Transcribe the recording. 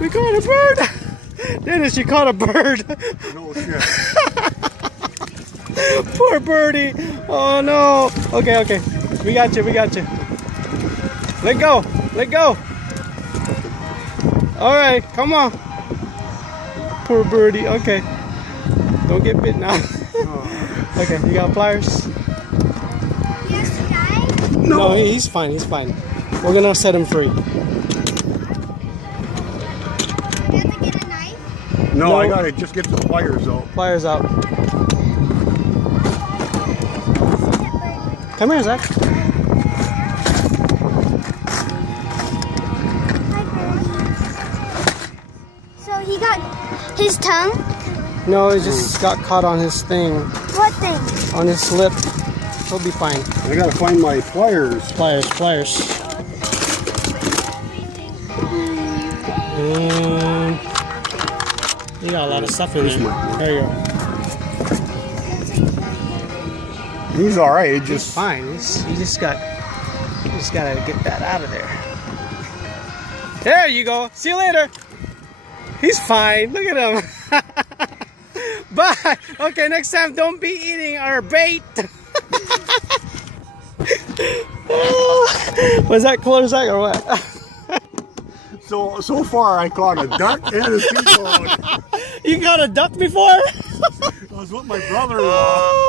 We caught a bird. Dennis, you caught a bird. No shit. Poor birdie. Oh no. Okay, okay. We got you. We got you. Let go. Let go. All right. Come on. Poor birdie. Okay. Don't get bit now. Okay. You got pliers? Yes, guys. No, he's fine. He's fine. We're gonna set him free. I have to get a knife. No, No. I gotta just get the pliers out. Pliers out. Come here, Zach. Hi, birdie. So he got his tongue? No, he just got caught on his thing, What thing? on his slip. He'll be fine. I gotta find my pliers. Pliers, pliers. You got a lot of stuff in there. There you go. He's all right. It He's just fine. You just gotta get that out of there. There you go. See you later. He's fine. Look at him. Bye. Okay, next time don't be eating our bait. Was that close or what? so far. I caught a duck and a seagull. You got a duck before? I was with my brother-in-law.